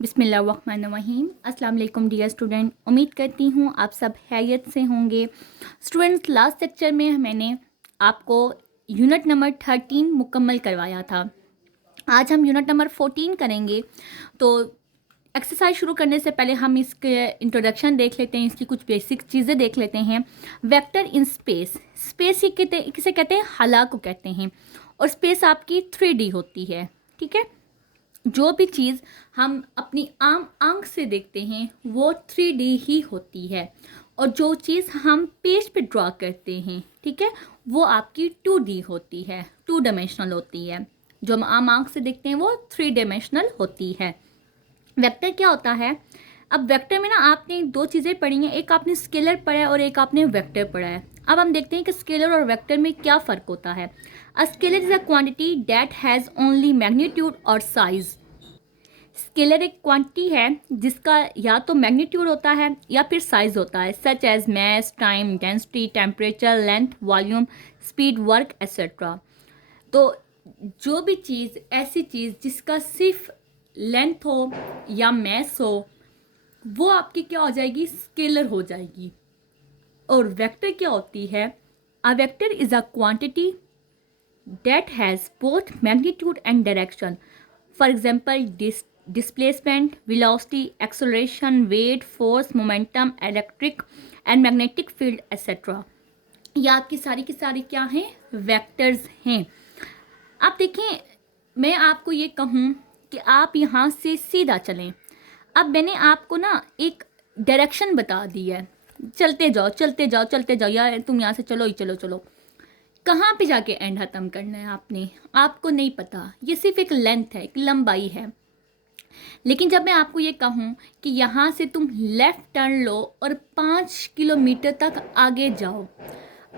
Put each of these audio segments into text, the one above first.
बिस्मिल्लाहिर्रहमानिर्रहीम। अस्सलाम वालेकुम डियर स्टूडेंट, उम्मीद करती हूँ आप सब खैरियत से होंगे। स्टूडेंट्स, लास्ट लेक्चर में मैंने आपको यूनिट नंबर 13 मुकम्मल करवाया था। आज हम यूनिट नंबर 14 करेंगे। तो एक्सरसाइज शुरू करने से पहले हम इसके इंट्रोडक्शन देख लेते हैं, इसकी कुछ बेसिक चीज़ें देख लेते हैं। वेक्टर इन स्पेस, स्पेस ही किसे कहते हैं, हाला को कहते हैं, और स्पेस आपकी 3D होती है। ठीक है, जो भी चीज़ हम अपनी आम आंख से देखते हैं वो 3D ही होती है, और जो चीज़ हम पेज पे ड्रॉ करते हैं, ठीक है, वो आपकी 2D होती है, 2 डायमेंशनल होती है। जो हम आम आंख से देखते हैं वो 3 डायमेंशनल होती है। वेक्टर क्या होता है? अब वेक्टर में ना आपने दो चीज़ें पढ़ी हैं, एक आपने स्केलर पढ़ा है और एक आपने वेक्टर पढ़ा है। अब हम देखते हैं कि स्केलर और वेक्टर में क्या फ़र्क होता है। A scalar is a quantity that has only magnitude और साइज़। स्केलर एक क्वांटिटी है जिसका या तो मैग्नीट्यूड होता है या फिर साइज होता है, such as mass, time, density, temperature, length, volume, speed, work etcetera. तो जो भी चीज़, ऐसी चीज़ जिसका सिर्फ लेंथ हो या मैस हो, वो आपकी क्या हो जाएगी, स्केलर हो जाएगी। और वेक्टर क्या होती है? A vector is a quantity that has both magnitude and direction. For example, displacement, velocity, acceleration, weight, force, momentum, electric and magnetic field, etc. ये आपकी सारी की सारी क्या हैं, वेक्टर्स हैं। आप देखें, मैं आपको ये कहूँ कि आप यहाँ से सीधा चलें। अब मैंने आपको ना एक डायरेक्शन बता दी है, चलते जाओ चलते जाओ चलते जाओ, यार तुम यहाँ से चलो ही चलो चलो। कहाँ पे जाके एंड ख़त्म करना है आपने, आपको नहीं पता। ये सिर्फ एक लेंथ है, एक लंबाई है। लेकिन जब मैं आपको ये कहूँ कि यहाँ से तुम लेफ़्ट टर्न लो और 5 किलोमीटर तक आगे जाओ,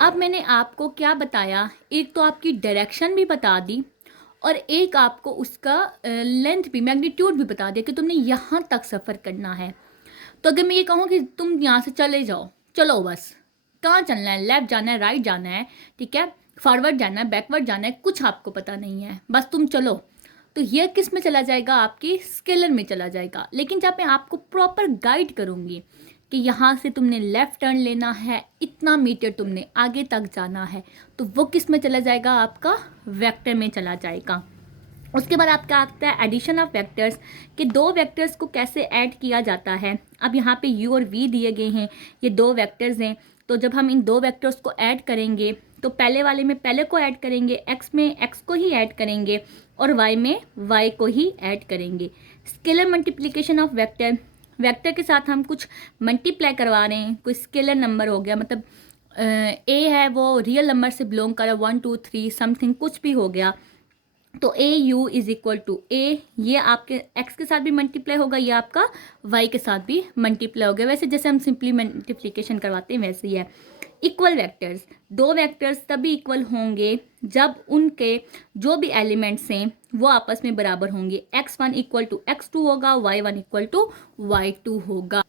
अब मैंने आपको क्या बताया, एक तो आपकी डायरेक्शन भी बता दी और एक आपको उसका लेंथ भी, मैग्नीट्यूड भी बता दिया कि तुमने यहाँ तक सफ़र करना है। तो अगर मैं ये कहूँ कि तुम यहाँ से चले जाओ, चलो बस, कहाँ चलना है, लेफ़्ट जाना है, राइट जाना है, ठीक है, फॉरवर्ड जाना है, बैकवर्ड जाना है, कुछ आपको पता नहीं है, बस तुम चलो, तो ये किस में चला जाएगा, आपकी स्केलर में चला जाएगा। लेकिन जब मैं आपको प्रॉपर गाइड करूँगी कि यहाँ से तुमने लेफ़्ट टर्न लेना है, इतना मीटर तुमने आगे तक जाना है, तो वो किस में चला जाएगा, आपका वेक्टर में चला जाएगा। उसके बाद आपका आता है एडिशन ऑफ वेक्टर्स, कि दो वेक्टर्स को कैसे ऐड किया जाता है। अब यहाँ पे u और v दिए गए हैं, ये दो वेक्टर्स हैं। तो जब हम इन दो वेक्टर्स को ऐड करेंगे तो पहले वाले में पहले को ऐड करेंगे, x में x को ही ऐड करेंगे और y में y को ही ऐड करेंगे। Scalar multiplication of vector, vector के साथ हम कुछ मल्टीप्लाई करवा रहे हैं, कोई स्केलर नंबर हो गया, मतलब a है वो रियल नंबर से बिलोंग कर रहा है, 1 2 3 समथिंग कुछ भी हो गया, तो ए यू इज इक्वल टू ए, ये आपके x के साथ भी मल्टीप्लाई होगा, ये आपका y के साथ भी मल्टीप्लाई होगा। वैसे जैसे हम सिंपली मल्टीप्लिकेशन करवाते हैं वैसे ही है। इक्वल वेक्टर्स, दो वेक्टर्स तभी इक्वल होंगे जब उनके जो भी एलिमेंट्स हैं वो आपस में बराबर होंगे। x1 इक्वल टू x2 होगा, y1 इक्वल टू y2 होगा।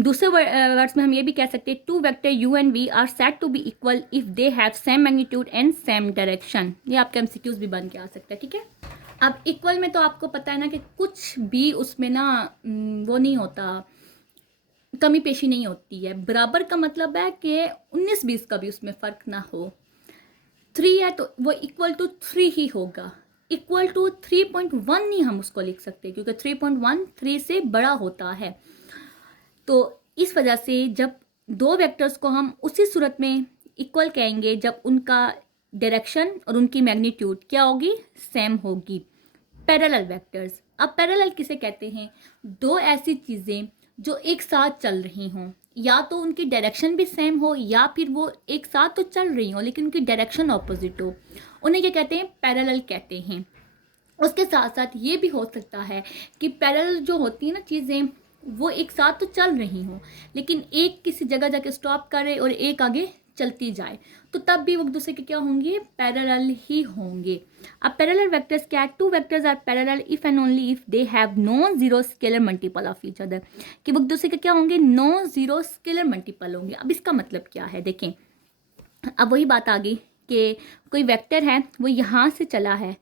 दूसरे वर्ड्स में हम ये भी कह सकते हैं, two vector u and v are said to be equal if they have same magnitude and same direction. ये आपके एमसीक्यूज भी बन के आ सकता है, ठीक है। अब इक्वल में तो आपको पता है ना कि कुछ भी उसमें ना वो नहीं होता, कमी पेशी नहीं होती है। बराबर का मतलब है कि 19-20 का भी उसमें फ़र्क ना हो। 3 है तो वो इक्वल टू 3 ही होगा, इक्वल टू 3.1 नहीं हम उसको लिख सकते, क्योंकि 3.1 3 से बड़ा होता है। तो इस वजह से जब दो वेक्टर्स को हम उसी सूरत में इक्वल कहेंगे जब उनका डायरेक्शन और उनकी मैग्नीट्यूड क्या होगी, सेम होगी। पैरेलल वेक्टर्स, अब पैरेलल किसे कहते हैं, दो ऐसी चीज़ें जो एक साथ चल रही हों, या तो उनकी डायरेक्शन भी सेम हो या फिर वो एक साथ तो चल रही हो लेकिन उनकी डायरेक्शन ऑपोजिट हो, उन्हें क्या कहते हैं, पैरेलल कहते हैं। उसके साथ साथ ये भी हो सकता है कि पैरेलल जो होती है ना चीज़ें, वो एक साथ तो चल रही हों लेकिन एक किसी जगह जाके स्टॉप करे और एक आगे चलती जाए, तो तब भी वो एक दूसरे के क्या होंगे, पैरेलल ही होंगे। अब पैरेलल वेक्टर्स क्या है, two vectors are parallel if and only if they have no zero scalar multiple of each other, कि वो एक दूसरे के क्या होंगे, नो जीरो स्केलर मल्टीपल होंगे। अब इसका मतलब क्या है, देखें, अब वही बात आ गई कि कोई वेक्टर है वो यहाँ से चला है,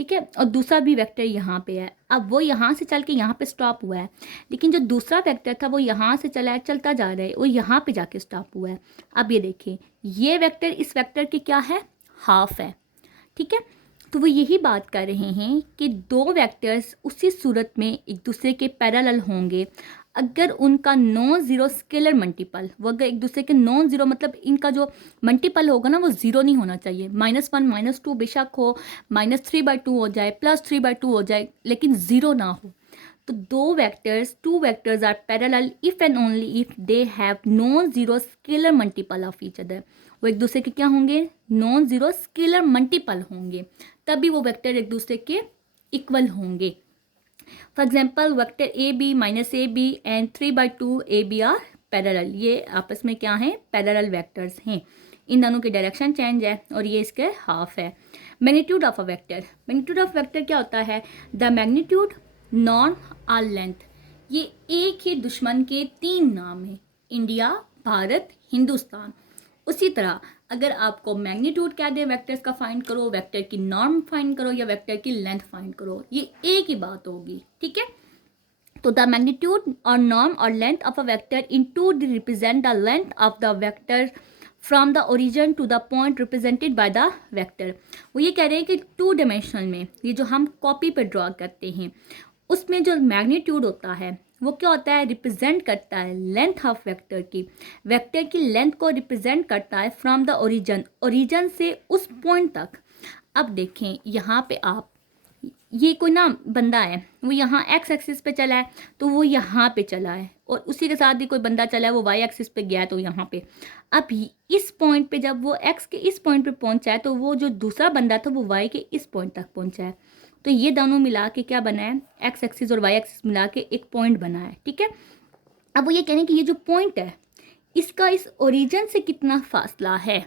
ठीक है, और दूसरा भी वेक्टर यहाँ पे है। अब वो यहाँ से चल के यहाँ पे स्टॉप हुआ है, लेकिन जो दूसरा वेक्टर था वो यहाँ से चला है, चलता जा रहा है, वो यहाँ पे जाके स्टॉप हुआ है। अब ये देखिए, ये वेक्टर इस वेक्टर की क्या है, हाफ है। ठीक है, तो वो यही बात कर रहे हैं कि दो वेक्टर्स उसी सूरत में एक दूसरे के पैरेलल होंगे अगर उनका नॉन ज़ीरो स्केलर मल्टीपल, वो अगर एक दूसरे के नॉन ज़ीरो मतलब इनका जो मल्टीपल होगा ना वो ज़ीरो नहीं होना चाहिए। -1 -2 बेशक हो, -3/2 हो जाए, +3/2 हो जाए, लेकिन ज़ीरो ना हो। तो two vectors are parallel if and only if they have non zero scalar multiple of each other. वो एक दूसरे के क्या होंगे, नॉन ज़ीरो स्केलर मल्टीपल होंगे, तभी वो वेक्टर एक दूसरे के इक्वल होंगे। For example vector AB -AB and 3/2 AB are parallel, ये आपस में क्या हैं, पैरेलल वेक्टर्स हैं। इन दोनों की डायरेक्शन चेंज है और ये इसके हाफ है। Magnitude of a vector, magnitude of vector क्या होता है, द मैग्नीट्यूड, नॉर्म और लेंथ। ये एक ही दुश्मन के तीन नाम हैं, इंडिया, भारत, हिंदुस्तान। उसी तरह अगर आपको मैग्नीट्यूड क्या दे, वेक्टर्स का फाइंड करो, वेक्टर की नॉर्म फाइंड करो या वेक्टर की लेंथ फाइंड करो, ये एक ही बात होगी। ठीक है, तो द मैग्नीट्यूड और नॉर्म और length of a vector into the represent the length of the vector from the origin to the point represented by the vector. वो ये कह रहे हैं कि 2 डायमेंशनल में ये जो हम कॉपी पे ड्रॉ करते हैं उसमें जो मैग्नीट्यूड होता है वो क्या होता है, रिप्रेजेंट करता है लेंथ ऑफ वेक्टर की लेंथ को रिप्रेजेंट करता है फ्रॉम द ओरिजिन से उस पॉइंट तक। अब देखें यहाँ पे आप, ये कोई ना बंदा है, वो यहाँ एक्स एक्सिस पे चला है तो वो यहाँ पे चला है, और उसी के साथ ही कोई बंदा चला है वो वाई एक्सिस पे गया है तो यहाँ पे। अब इस पॉइंट पे जब वो एक्स के इस पॉइंट पे पहुँचा है तो वो जो दूसरा बंदा था वो वाई के इस पॉइंट तक पहुँचा है, तो ये दोनों मिला के क्या बना है, एक्स एक्सिस और वाई एक्सिस मिला के एक पॉइंट बना है। ठीक है, अब वो ये कह रहे हैं कि ये जो पॉइंट है इसका इस ओरिजिन से कितना फासला है।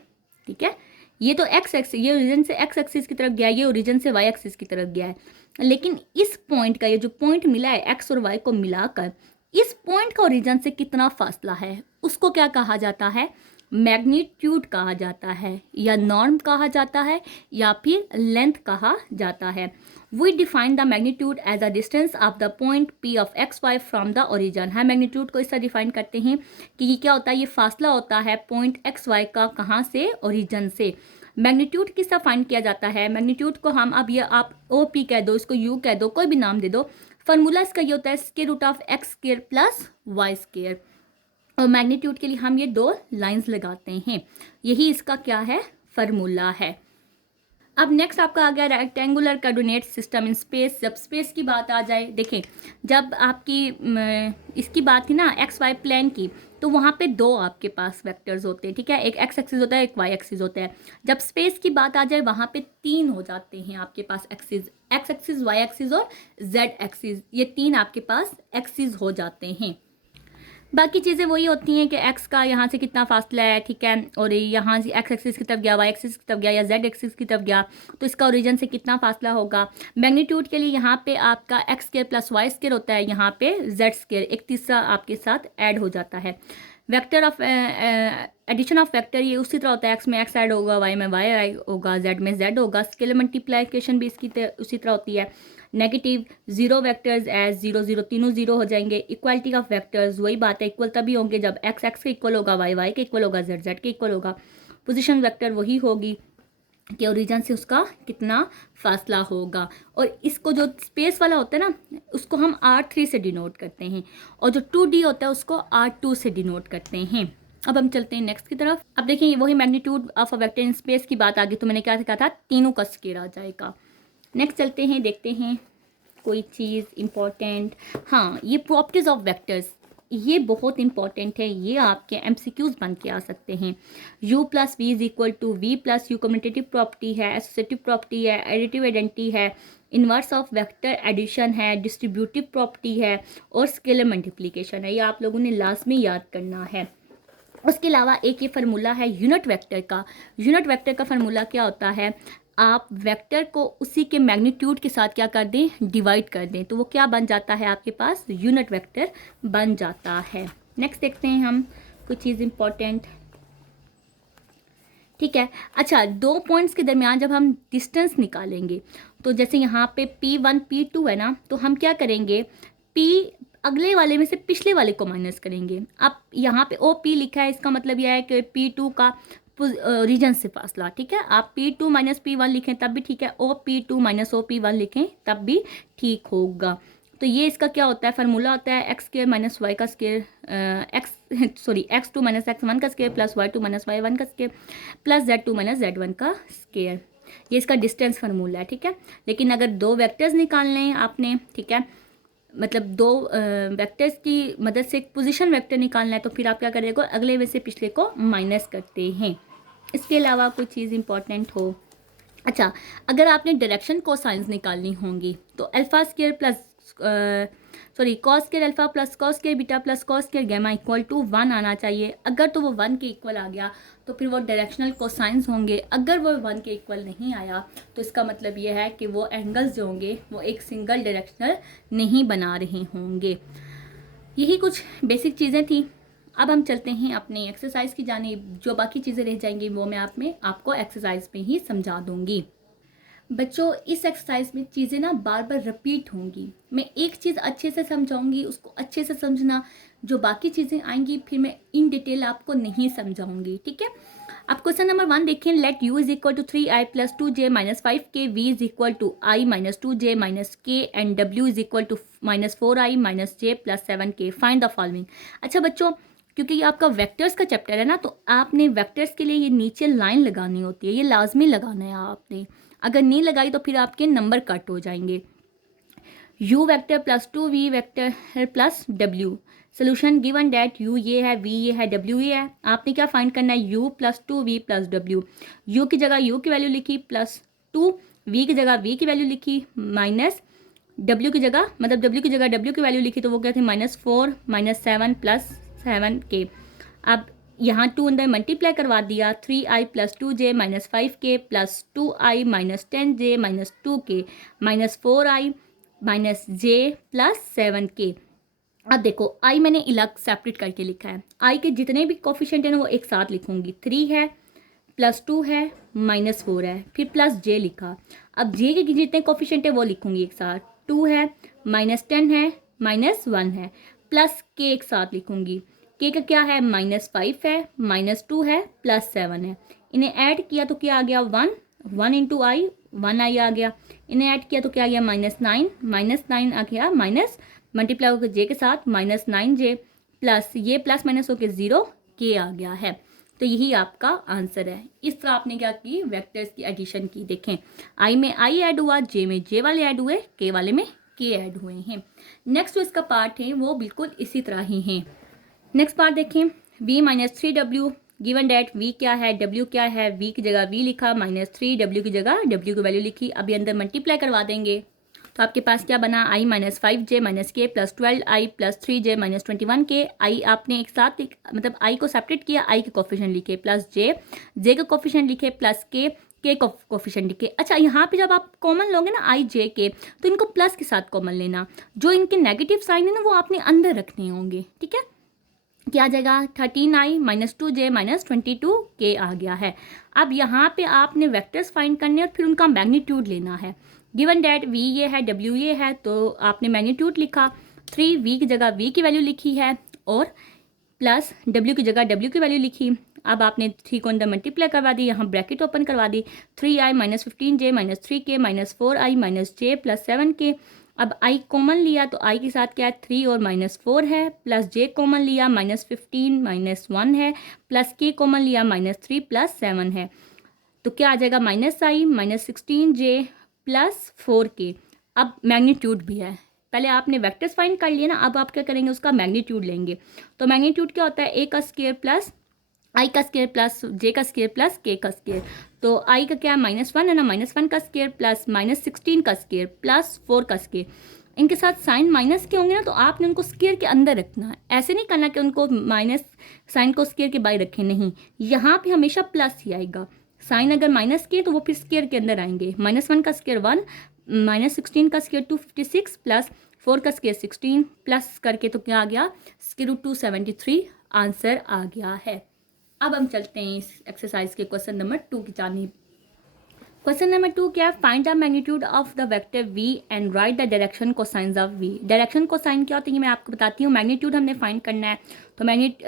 ठीक है, ये तो एक्स एक्सिस, ये ओरिजिन से एक्स एक्सिस की तरफ गया है, ये ओरिजिन से वाई एक्सिस की तरफ गया है, लेकिन इस पॉइंट का, ये जो पॉइंट मिला है एक्स और वाई को मिलाकर, इस पॉइंट का ओरिजिन से कितना फासला है उसको क्या कहा जाता है, मैग्नीट्यूड कहा जाता है, या नॉर्म कहा जाता है, या फिर लेंथ कहा जाता है। We define the magnitude as a distance of the point P of XY from the origin. हम मैग्नीट्यूड को इस तरह डिफाइन करते हैं कि ये क्या होता है, ये फासला होता है पॉइंट XY का, कहाँ से, ओरिजिन से। मैग्नीट्यूड किस तरह फाइंड किया जाता है, मैग्नीट्यूड को हम, अब ये आप OP कह दो, इसको U कह दो, कोई भी नाम दे दो, फार्मूला इसका ये होता है square root of x² plus y², और मैग्नीट्यूड के लिए हम ये 2 लाइंस लगाते हैं, यही इसका क्या है, फार्मूला है। अब नेक्स्ट आपका आ गया rectangular coordinate system in space. जब स्पेस की बात आ जाए, देखें जब आपकी इसकी बात थी ना एक्स वाई प्लेन की, तो वहाँ पे 2 आपके पास वेक्टर्स होते हैं। ठीक है, एक एक्स एक्सिस होता है, एक वाई एक्सिस होता है। जब स्पेस की बात आ जाए वहाँ पे 3 हो जाते हैं आपके पास axis, X axis, Y axis और जेड एक्सिस, ये 3 आपके पास एक्सिस हो जाते हैं। बाकी चीज़ें वही होती हैं कि एक्स का यहाँ से कितना फासला है, ठीक है, और यहाँ से एक्स एक्सिस की तरफ गया, वाई एक्सिस की तरफ गया या जेड एक्सिस की तरफ गया तो इसका ओरिजिन से कितना फासला होगा। मैग्नीट्यूड के लिए यहाँ पे आपका x² प्लस y² होता है, यहाँ पे z², एक तीसरा आपके साथ ऐड हो जाता है। Vector of addition of vector ये उसी तरह होता है, एक्स में एक्स ऐड होगा, वाई में वाई ऐड होगा, जेड में जेड होगा। स्केलर मल्टीप्लिकेशन भी इसकी उसी तरह होती है। नेगेटिव 0 वेक्टर्स एज 0 0 तीनों 0 हो जाएंगे। इक्वालिटी ऑफ वेक्टर्स वही बात है, इक्वल तभी होंगे जब एक्स एक्स के इक्वल होगा, वाई वाई के इक्वल होगा, जेड जेड के इक्वल होगा। पोजीशन वेक्टर वही होगी कि ओरिजिन से उसका कितना फासला होगा। और इसको जो स्पेस वाला होता है ना उसको हम R3 से डिनोट करते हैं, और जो 2D होता है उसको R2 से डिनोट करते हैं। अब हम चलते हैं नेक्स्ट की तरफ। अब देखिए वही magnitude of a vector in space की बात आ गई, तो मैंने क्या कहा था, तीनों का स्केयर आ जाएगा। नेक्स्ट चलते हैं, देखते हैं कोई चीज़ इम्पोर्टेंट। हाँ, ये प्रॉपर्टीज़ ऑफ वेक्टर्स, ये बहुत इंपॉर्टेंट है, ये आपके MCQs बन के आ सकते हैं। U plus v is equal to v plus u commutative property है, एसोसिएटिव प्रॉपर्टी है, एडिटिव आइडेंटिटी है, इन्वर्स ऑफ वेक्टर एडिशन है, डिस्ट्रीब्यूटिव प्रॉपर्टी है, और स्केलर मल्टीप्लिकेशन है। ये आप लोगों ने लाजमी याद करना है। उसके अलावा एक ये फार्मूला है यूनिट वेक्टर का। यूनिट वेक्टर का फार्मूला क्या होता है, आप वेक्टर को उसी के मैग्नीट्यूड के साथ क्या कर दें, डिवाइड कर दें, तो वो क्या बन जाता है, आपके पास यूनिट वेक्टर बन जाता है। नेक्स्ट देखते हैं हम कुछ चीज़ इंपॉर्टेंट। ठीक है, अच्छा, 2 पॉइंट्स के दरमियान जब हम डिस्टेंस निकालेंगे तो जैसे यहाँ पे P1 P2 है ना, तो हम क्या करेंगे, P अगले वाले में से पिछले वाले को माइनस करेंगे। अब यहाँ पे OP लिखा है, इसका मतलब यह है कि P2 का रीजन से फासला, ठीक है। आप P2 माइनस P1 लिखें तब भी ठीक है, OP2 माइनस OP1 लिखें तब भी ठीक होगा। तो ये इसका क्या होता है, फार्मूला होता है एक्स स्क्र माइनस वाई का स्क्र x2 माइनस x1 का square plus y2 minus y1 का square plus z2 minus z1 का स्क्र। ये इसका डिस्टेंस फार्मूला है, ठीक है। लेकिन अगर दो वेक्टर्स निकालने हैं आपने, ठीक है, मतलब दो वेक्टर्स की मदद से एक पोजीशन वेक्टर निकालना है, तो फिर आप क्या करेंगे, अगले में से पिछले को माइनस करते हैं। इसके अलावा कोई चीज़ इंपॉर्टेंट हो, अच्छा, अगर आपने डायरेक्शन कोसाइंस निकालनी होंगी तो alpha square plus cos square alpha plus cos square beta plus cos square gamma equal to 1 आना चाहिए। अगर तो वो 1 के इक्वल आ गया तो फिर वो डायरेक्शनल कोसाइंस होंगे। अगर वो 1 के इक्वल नहीं आया तो इसका मतलब ये है कि वो एंगल्स जो होंगे वो एक सिंगल डायरेक्शनल नहीं बना रहे होंगे। यही कुछ बेसिक चीज़ें थी। अब हम चलते हैं अपने एक्सरसाइज की जानिब। जो बाकी चीज़ें रह जाएंगी वो मैं आपको एक्सरसाइज में ही समझा दूंगी। बच्चों, इस एक्सरसाइज में चीज़ें ना बार बार रिपीट होंगी। मैं एक चीज़ अच्छे से समझाऊंगी, उसको अच्छे से समझना। जो बाकी चीज़ें आएंगी फिर मैं इन डिटेल आपको नहीं समझाऊंगी, ठीक है। अब क्वेश्चन नंबर 1 देखें। Let u is equal to 3i plus 2j minus 5k, v is equal to i minus 2j minus k and w is equal to minus 4i minus j plus 7k। Find the following. अच्छा बच्चों, क्योंकि ये आपका vectors का chapter है ना, तो आपने वेक्टर्स के लिए ये नीचे लाइन लगानी होती है, ये लाजमी लगाना है आपने। अगर नहीं लगाई तो फिर आपके नंबर कट हो जाएंगे। u vector plus 2v vector plus w। Solution given that u ये है, v ये है, w ये है। आपने क्या फाइंड करना है, u plus 2v plus w। u की जगह u की वैल्यू लिखी प्लस 2, v की जगह v की वैल्यू लिखी माइनस w की जगह, मतलब w की जगह w की वैल्यू लिखी तो वो क्या थे, माइनस 4 माइनस 7 प्लस 7k। अब यहाँ 2 अंदर मल्टीप्लाई करवा दिया, 3i plus 2j minus 5k plus 2i minus 10j minus 2k minus 4i minus j plus 7k। अब देखो i मैंने अलग सेपरेट करके लिखा है। i के जितने भी कोफिशिएंट है ना वो एक साथ लिखूंगी। 3 है, प्लस 2 है, माइनस 4 है, फिर प्लस j लिखा। अब j के जितने कोफिशिएंट है वो लिखूंगी एक साथ। 2 है, माइनस 10 है, माइनस 1 है, प्लस k एक साथ लिखूंगी। k का क्या है, माइनस 5 है, माइनस 2 है, प्लस 7 है। इन्हें ऐड किया तो क्या आ गया, 1 इंटू आई, 1i आ गया। इन्हें ऐड किया तो क्या आ गया, माइनस 9 आ गया, माइनस मल्टीप्लाई होकर j के साथ माइनस 9j प्लस ये प्लस माइनस होकर 0k आ गया है। तो यही आपका आंसर है। इस तरह आपने क्या की, वेक्टर्स की एडिशन की। देखें, i में i ऐड हुआ, j में j वाले ऐड हुए, k वाले में k ऐड हुए हैं। नेक्स्ट जो इसका पार्ट है वो बिल्कुल इसी तरह ही है। नेक्स्ट पार्ट देखें। v minus 3w given that v क्या है, w क्या है। v की जगह v लिखा, माइनस 3, w की जगह w की वैल्यू लिखी। अभी अंदर मल्टीप्लाई करवा देंगे तो आपके पास क्या बना, i minus 5j minus k plus 12i plus 3j minus 21k। i आपने एक साथ मतलब i को सेपरेट किया, i के कोफिशिएंट लिखे प्लस j के कोफिशिएंट लिखे प्लस k कोफिशिएंट लिखे। अच्छा, यहाँ पे जब आप कॉमन लोगे ना i j k, तो इनको प्लस के साथ कॉमन लेना। जो इनके नेगेटिव साइन है ना वो आपने अंदर रखने होंगे, ठीक है। क्या आ जाएगा, 13i minus 2j minus 22k आ गया है। अब यहाँ पे आपने वेक्टर्स फाइंड करने और फिर उनका मैग्नीट्यूड लेना है। गिवन डैट v ये है, w ये है, तो आपने मैग्नीट्यूड लिखा। 3v की जगह v की वैल्यू लिखी है और प्लस w की जगह w की वैल्यू लिखी। अब आपने 3 को अंदर मल्टीप्लाई करवा दी, यहाँ ब्रैकेट ओपन करवा दी। 3i minus 15j minus 3k minus 4i minus j plus 7k। अब i कॉमन लिया तो i के साथ क्या है, 3 और माइनस 4 है, प्लस j कॉमन लिया, माइनस 15 माइनस 1 है, प्लस k कॉमन लिया, माइनस 3 प्लस 7 है। तो क्या आ जाएगा, minus i minus 16j plus 4k। अब मैग्नीट्यूड भी है। पहले आपने वेक्टर्स फाइंड कर लिया ना, अब आप क्या करेंगे, उसका मैग्नीट्यूड लेंगे। तो मैग्नीट्यूड क्या होता है, a का स्क्वायर प्लस i का स्क्वायर प्लस j का स्क्वायर प्लस k का स्क्वायर। तो i का क्या है, -1 है ना, -1 का स्क्वायर प्लस -16 का स्क्वायर प्लस 4 का स्क्वायर। इनके साथ साइन माइनस के होंगे ना, तो आपने उनको स्क्वायर के अंदर रखना है। ऐसे नहीं करना कि उनको माइनस साइन को स्क्वायर के बाहर रखें, नहीं, यहाँ पे हमेशा प्लस ही आएगा। साइन अगर माइनस के तो वो फिर स्क्वायर के अंदर आएंगे। -1 का स्क्वायर 1, -16 का स्क्वायर 256 प्लस 4 का स्क्वायर 16 प्लस करके तो क्या आ गया, √273 आंसर आ गया है। अब हम चलते हैं इस एक्सरसाइज के क्वेश्चन नंबर 2 की जानिब। क्वेश्चन नंबर 2 क्या है, find the magnitude of the vector v and right the direction cosines of v। Direction cosine क्या होती है मैं आपको बताती हूँ। मैग्नीट्यूड हमने फाइंड करना है, तो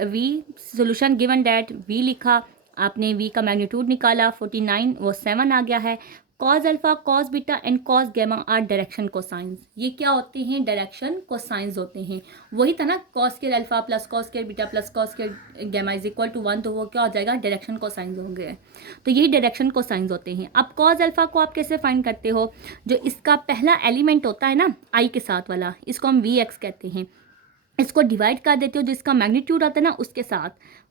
v solution given that v लिखा, आपने v का मैग्नीट्यूड निकाला 49, वो 7 आ गया है। Cos alpha, cos beta and cos gamma are direction cosines. ये क्या होते हैं, डायरेक्शन कोसाइंस होते हैं। वही था ना, cos square alpha plus cos square beta plus cos square gamma is equal to 1, तो वो क्या हो जाएगा, डायरेक्शन कोसाइंस हो गए। तो यही डायरेक्शन कोसाइंस होते हैं। अब कॉज अल्फा को आप कैसे फाइंड करते हो, जो इसका पहला एलिमेंट होता है ना आई के साथ वाला, इसको हम वी एक्स कहते हैं, इसको डिवाइड कर देते हो जिसका मैग्नीट्यूड आता है ना उसके साथ।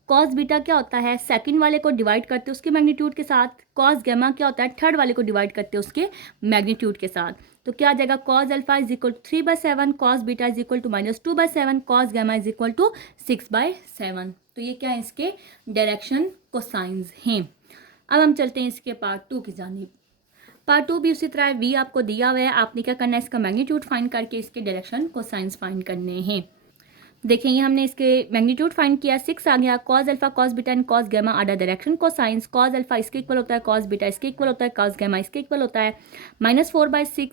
कॉस बीटा क्या होता है, सेकंड वाले को डिवाइड करते हो उसके मैग्नीट्यूड के साथ। कॉस गैमा क्या होता है, थर्ड वाले को डिवाइड करते हो उसके मैग्नीट्यूड के साथ। तो क्या आ जाएगा, cos alpha is equal to 3/7, cos beta is equal to -2/7, cos gamma is equal to 6/7। तो ये क्या है, इसके डायरेक्शन कोसाइंस हैं। अब हम चलते हैं इसके पार्ट 2 की जानिब। पार्ट 2 भी उसी तरह है, वी आपको दिया हुआ है, आपने क्या करना है, इसका मैग्नीट्यूड फाइंड करके इसके डायरेक्शन कोसाइंस फाइंड करने हैं। देखें ये हमने इसके मैग्नीट्यूड फाइंड किया, 6 आ गया। Cos alpha, cos beta and cos gamma are the direction cosines. Cos alpha इसके इक्वल होता है, कॉज बीटा इसके इक्वल होता है, कॉज गैमा इसके इक्वल होता है। -4/6,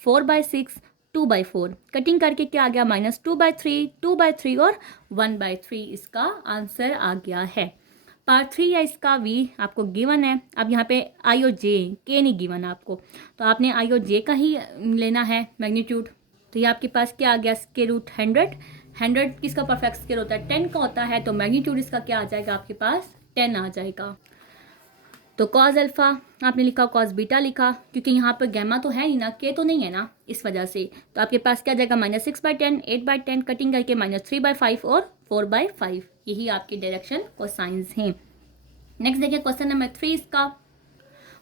4/6, 2/4। कटिंग करके क्या आ गया, -2/3, 2/3 और 1/3 इसका आंसर आ गया है। पार्ट 3 है इसका, वी आपको गिवन है। अब यहाँ पे आई और जे, के नहीं गिवन आपको, तो आपने आई और जे का ही लेना है मैग्नीट्यूड। तो ये आपके पास क्या आ गया, √100। 100 किसका परफेक्ट स्केयर होता है, 10 का होता है, तो मैग्नीट्यूड इसका क्या आ जाएगा, आपके पास 10 आ जाएगा। तो कॉज अल्फा आपने लिखा, कॉज बीटा लिखा, क्योंकि यहाँ पर गैमा तो है ही ना, के तो नहीं है ना, इस वजह से। तो आपके पास क्या जाएगा, -6/10, 8/10, कटिंग करके -3/5 और 4/5। यही आपके डायरेक्शन कोसाइंस हैं। नेक्स्ट देखिए क्वेश्चन नंबर 3 इसका।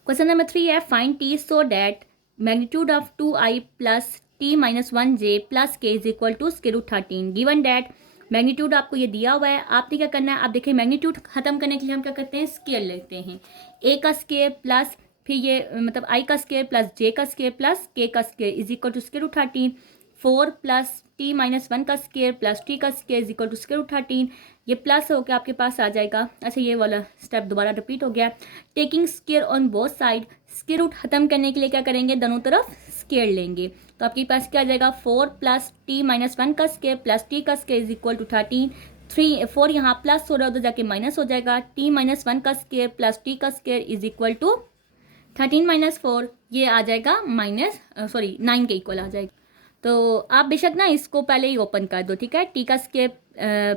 क्वेश्चन नंबर 3 है, find t so that magnitude of 2i plus t-1j plus k is equal to √13। Given that magnitude आपको ये दिया हुआ है, आपने क्या करना है, आप देखिए मैग्नीट्यूड खत्म करने के लिए हम क्या करते हैं, स्केयर लेते हैं। a का स्केयर प्लस फिर ये मतलब i का स्केयर प्लस j का स्केयर प्लस k का square is equal to √13। 4 plus t-1 का स्केयर प्लस t का स्केयर इज इक्वल टू √13। ये प्लस होकर आपके पास आ जाएगा। अच्छा ये वाला स्टेप दोबारा रिपीट हो गया। Taking square on both side, square root खत्म करने के लिए क्या करेंगे, दोनों तरफ स्केयर लेंगे। तो आपके पास क्या आ जाएगा, 4 प्लस t-1 का स्केयर प्लस t का स्केयर इज इक्वल टू 13। 4 यहाँ प्लस हो रहा है, उधर जाके माइनस हो जाएगा। t-1 का स्केयर प्लस t का स्केयर इज इक्वल टू 13 - 4, ये आ जाएगा 9 के इक्वल आ जाएगा। तो आप बेशक ना इसको पहले ही ओपन कर दो, ठीक है। टी का स्केयर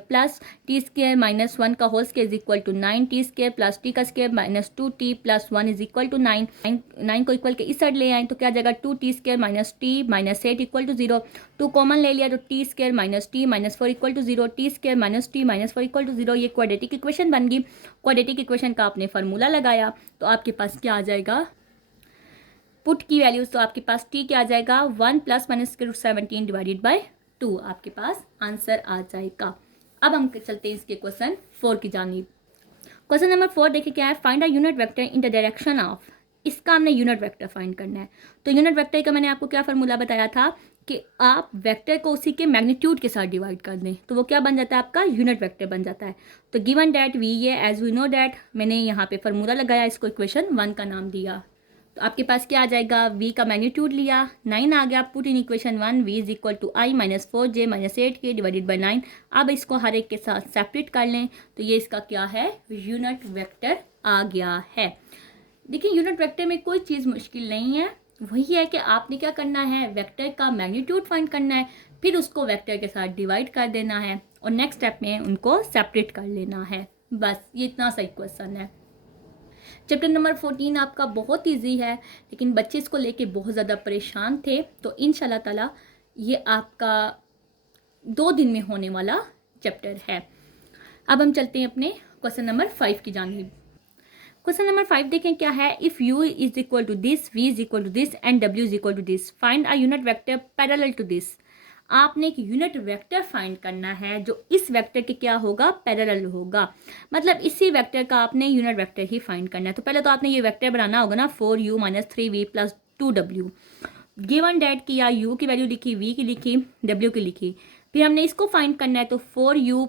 प्लस टी स्केयर -1 का whole square is equal to 9, T square plus T का square -2t plus 1 is equal to 9। 9 को इक्वल के इस साइड ले आए तो क्या आ जाएगा, 2t square -t -8 equal to 0। 2 common ले लिया तो t square -t -4 equal to 0, t square -t -4 equal to 0। ये क्वाड्रेटिक इक्वेशन बन गई। क्वाड्रेटिक इक्वेशन का आपने फार्मूला लगाया तो आपके पास क्या आ जाएगा, पुट की वैल्यूज, तो आपके पास t क्या आ जाएगा, 1 + -√17 डिवाइडेड बाय 2 आपके पास आंसर आ जाएगा। अब हम चलते हैं इसके क्वेश्चन 4 की जानिब। क्वेश्चन नंबर 4 देखिए क्या है, find a unit vector in the direction of. इसका हमने यूनिट वेक्टर फाइंड करना है। तो यूनिट वेक्टर का मैंने आपको क्या फार्मूला बताया था कि आप वेक्टर को उसी के मैग्नीट्यूड के साथ डिवाइड कर दें तो वो क्या बन जाता है, आपका यूनिट वेक्टर बन जाता है। तो गिवन डैट वी, ये एज वी नो डैट, मैंने यहाँ पे फार्मूला लगाया, इसको इक्वेशन 1 का नाम दिया। तो आपके पास क्या आ जाएगा, v का मैग्नीट्यूड लिया 9 आ गया, put in equation 1, v is equal to i -4j -8k divided by 9। अब इसको हर एक के साथ सेपरेट कर लें तो ये इसका क्या है, यूनिट वेक्टर आ गया है। देखिए यूनिट वेक्टर में कोई चीज़ मुश्किल नहीं है, वही है कि आपने क्या करना है, वेक्टर का मैग्नीट्यूड फाइंड करना है, फिर उसको वेक्टर के साथ डिवाइड कर देना है और नेक्स्ट स्टेप में उनको सेपरेट कर लेना है। बस ये इतना सा क्वेश्चन है। चैप्टर नंबर 14 आपका बहुत इजी है, लेकिन बच्चे इसको लेके बहुत ज़्यादा परेशान थे। तो इंशाल्लाह ताला ये आपका 2 दिन में होने वाला चैप्टर है। अब हम चलते हैं अपने क्वेश्चन नंबर 5 की जानिब। क्वेश्चन नंबर 5 देखें क्या है, if u is equal to this, v is equal to this and w is equal to this, find a unit vector parallel to this. आपने एक यूनिट वेक्टर फाइंड करना है जो इस वेक्टर के क्या होगा, पैरेलल होगा। मतलब इसी वेक्टर का आपने यूनिट वेक्टर ही फाइंड करना है। तो पहले तो आपने ये वेक्टर बनाना होगा ना, 4u - 3v + 2w। Given that किया, u की वैल्यू लिखी, v की लिखी, w की लिखी। फिर हमने इसको फाइंड करना है तो 4u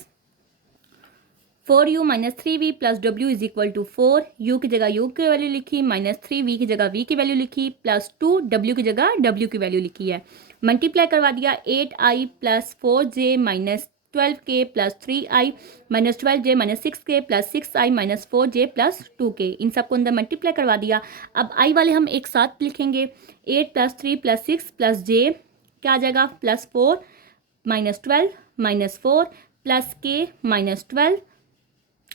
- 4u minus 3v plus w is equal to 4, u की जगह u की वैल्यू लिखी, माइनस 3v की जगह v की वैल्यू लिखी, प्लस 2 w की जगह w की वैल्यू लिखी है। मल्टीप्लाई करवा दिया 8i plus 4j minus 12k plus 3i minus 12j minus 6k plus 6i minus 4j plus 2k, इन सबको अंदर मल्टीप्लाई करवा दिया। अब i वाले हम एक साथ लिखेंगे, 8 प्लस 3 प्लस 6 प्लस j क्या आ जाएगा, plus 4 minus 12 minus 4 plus k minus 12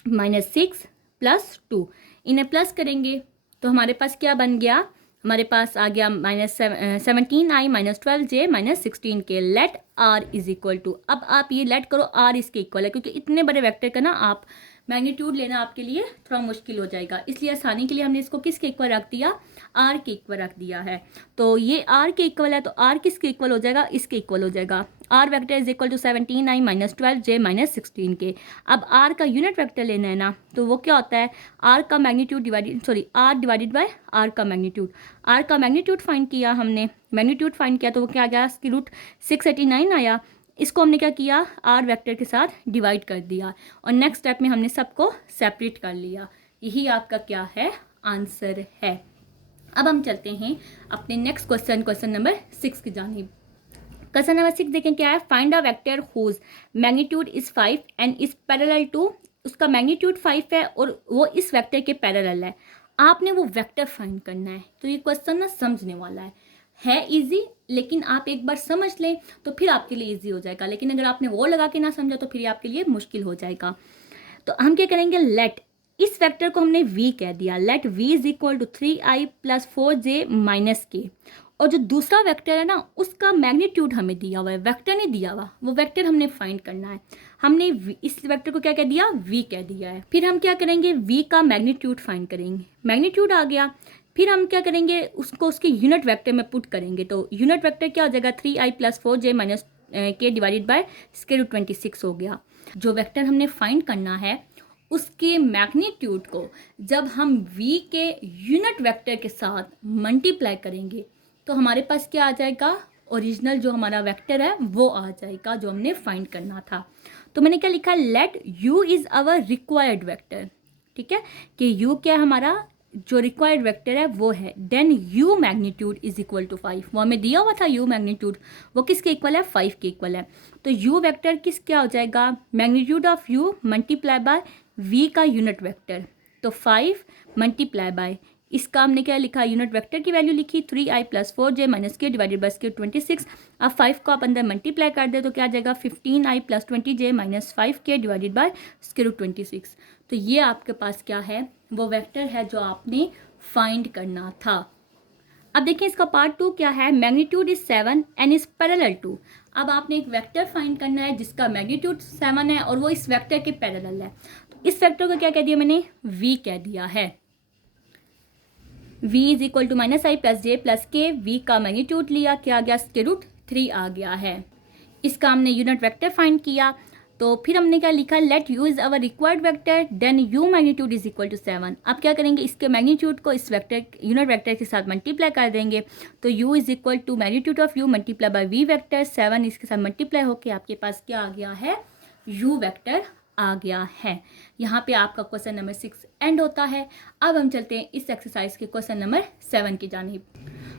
minus 6 plus 2, इन्हें प्लस करेंगे तो हमारे पास क्या बन गया, हमारे पास आ गया minus 17i minus 12j minus 16k। Let r is equal to, अब आप ये लेट करो r इसके इक्वल है, क्योंकि इतने बड़े वेक्टर का ना आप मैग्नीट्यूड लेना आपके लिए थोड़ा मुश्किल हो जाएगा, इसलिए आसानी के लिए हमने इसको किसके इक्वल रख दिया, r के इक्वल रख दिया है। तो ये r के इक्वल है तो r किसके इक्वल हो जाएगा, इसके इक्वल हो जाएगा। r vector is equal to 17i minus 12j minus 16k। अब r का यूनिट वेक्टर लेना है ना, तो वो क्या होता है, r का magnitude r divided by r का मैग्नीट्यूड। r का मैग्नीट्यूड फाइंड किया हमने, मैग्नीट्यूड फाइंड किया तो वो क्या आ गया, इसकी रूट 689 आया। इसको हमने क्या किया, r वेक्टर के साथ डिवाइड कर दिया और नेक्स्ट स्टेप में हमने सबको सेपरेट कर लिया। यही आपका क्या है, आंसर है। अब हम चलते हैं अपने नेक्स्ट क्वेश्चन नंबर 6 की जानिब। क्वेश्चन नंबर 6 देखें क्या है, find a vector whose magnitude is 5 and is parallel to, उसका मैग्नीट्यूड 5 है और वो इस वेक्टर के पैरेलल है। आपने वो वेक्टर फाइंड करना है। तो ये क्वेश्चन ना समझने वाला है इजी, लेकिन आप एक बार समझ लें तो फिर आपके लिए इजी हो जाएगा, लेकिन अगर आपने वो लगा के ना समझा तो फिर आपके लिए मुश्किल हो जाएगा। तो हम क्या करेंगे, लेट, इस वेक्टर को हमने v कह दिया, let v is equal to 3i plus 4j minus k, और जो दूसरा वेक्टर है ना उसका मैग्नीट्यूड हमें दिया हुआ है, वेक्टर नहीं दिया हुआ, वो वेक्टर हमने फाइंड करना है। हमने इस वेक्टर को क्या कह दिया, v कह दिया है। फिर हम क्या करेंगे, v का मैग्नीट्यूड फाइंड करेंगे, मैग्नीट्यूड आ गया। फिर हम क्या करेंगे, उसको उसके यूनिट वेक्टर में पुट करेंगे, तो यूनिट वेक्टर क्या हो जाएगा, 3i plus 4j minus k divided by square root 26 हो गया। जो वेक्टर हमने फाइंड करना है उसके मैग्नीट्यूड को जब हम v के यूनिट वेक्टर के साथ मल्टीप्लाई करेंगे तो हमारे पास क्या आ जाएगा, ओरिजिनल जो हमारा वेक्टर है वो आ जाएगा जो हमने फाइंड करना था। तो मैंने क्या लिखा, let u is our required vector, ठीक है, कि u क्या है, हमारा जो रिक्वायर्ड वेक्टर है वो है। Then u magnitude is equal to 5, वो हमें दिया हुआ था u मैग्नीट्यूड, वो किसके इक्वल है, 5 के इक्वल है। तो u वेक्टर किस क्या हो जाएगा, magnitude of u multiply by v का यूनिट वेक्टर, तो 5 मल्टीप्लाई बाय, इसका हमने क्या लिखा, यूनिट वेक्टर की वैल्यू लिखी 3i plus 4j minus k divided by square 26। अब 5 को आप अंदर मल्टीप्लाई कर दे तो क्या आ जाएगा, 15i plus 20j minus 5k divided by square 26। तो ये आपके पास क्या है, वो वेक्टर है जो आपने फाइंड करना था। अब देखिए इसका पार्ट 2 क्या है, magnitude is 7 and is parallel to. अब आपने एक वेक्टर फाइंड करना है जिसका मैग्नीट्यूड 7 है और वो इस वेक्टर के पैरेलल है। तो इस वेक्टर को क्या कह दिया मैंने, v कह दिया है। v is equal to minus i plus j plus k, v का मैग्नीट्यूड लिया, क्या आ गया, स्क्वायर रूट 3 आ गया है। इसका हमने यूनिट वेक्टर फाइंड किया, तो फिर हमने क्या लिखा, let u is our required vector, then u magnitude is equal to 7। अब क्या करेंगे, इसके मैग्नीट्यूड को इस वेक्टर यूनिट वेक्टर के साथ मल्टीप्लाई कर देंगे, तो u is equal to magnitude of u multiply by v vector, 7 इसके साथ मल्टीप्लाई होके आपके पास क्या आ गया है, u वेक्टर आ गया है। यहाँ पे आपका क्वेश्चन नंबर 6 एंड होता है। अब हम चलते हैं इस एक्सरसाइज के क्वेश्चन नंबर 7 की जानिब।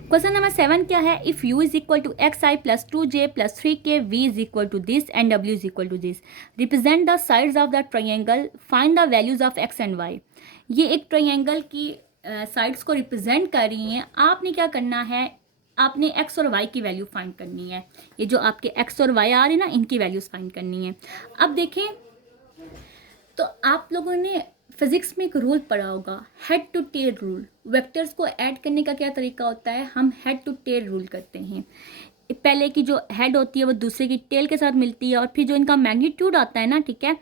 क्वेश्चन नंबर 7 क्या है, if u is equal to xi plus 2j plus 3k, v is equal to this and w is equal to this, represent the sides of the triangle, find the values of x and y। ये एक triangle की sides को represent कर रही हैं। आपने क्या करना है, आपने x और y की वैल्यू फाइंड करनी है। ये जो आपके x और y आ रहे हैं ना, इनकी वैल्यूज फाइंड करनी है। अब देखें तो आप लोगों ने फिजिक्स में एक रूल पढ़ा होगा, head to tail rule. Vectors को ऐड करने का क्या तरीका होता है, हम हेड टू टेल रूल करते हैं। पहले की जो हेड होती है वो दूसरे की टेल के साथ मिलती है, और फिर जो इनका मैग्नीट्यूड आता है ना, ठीक है,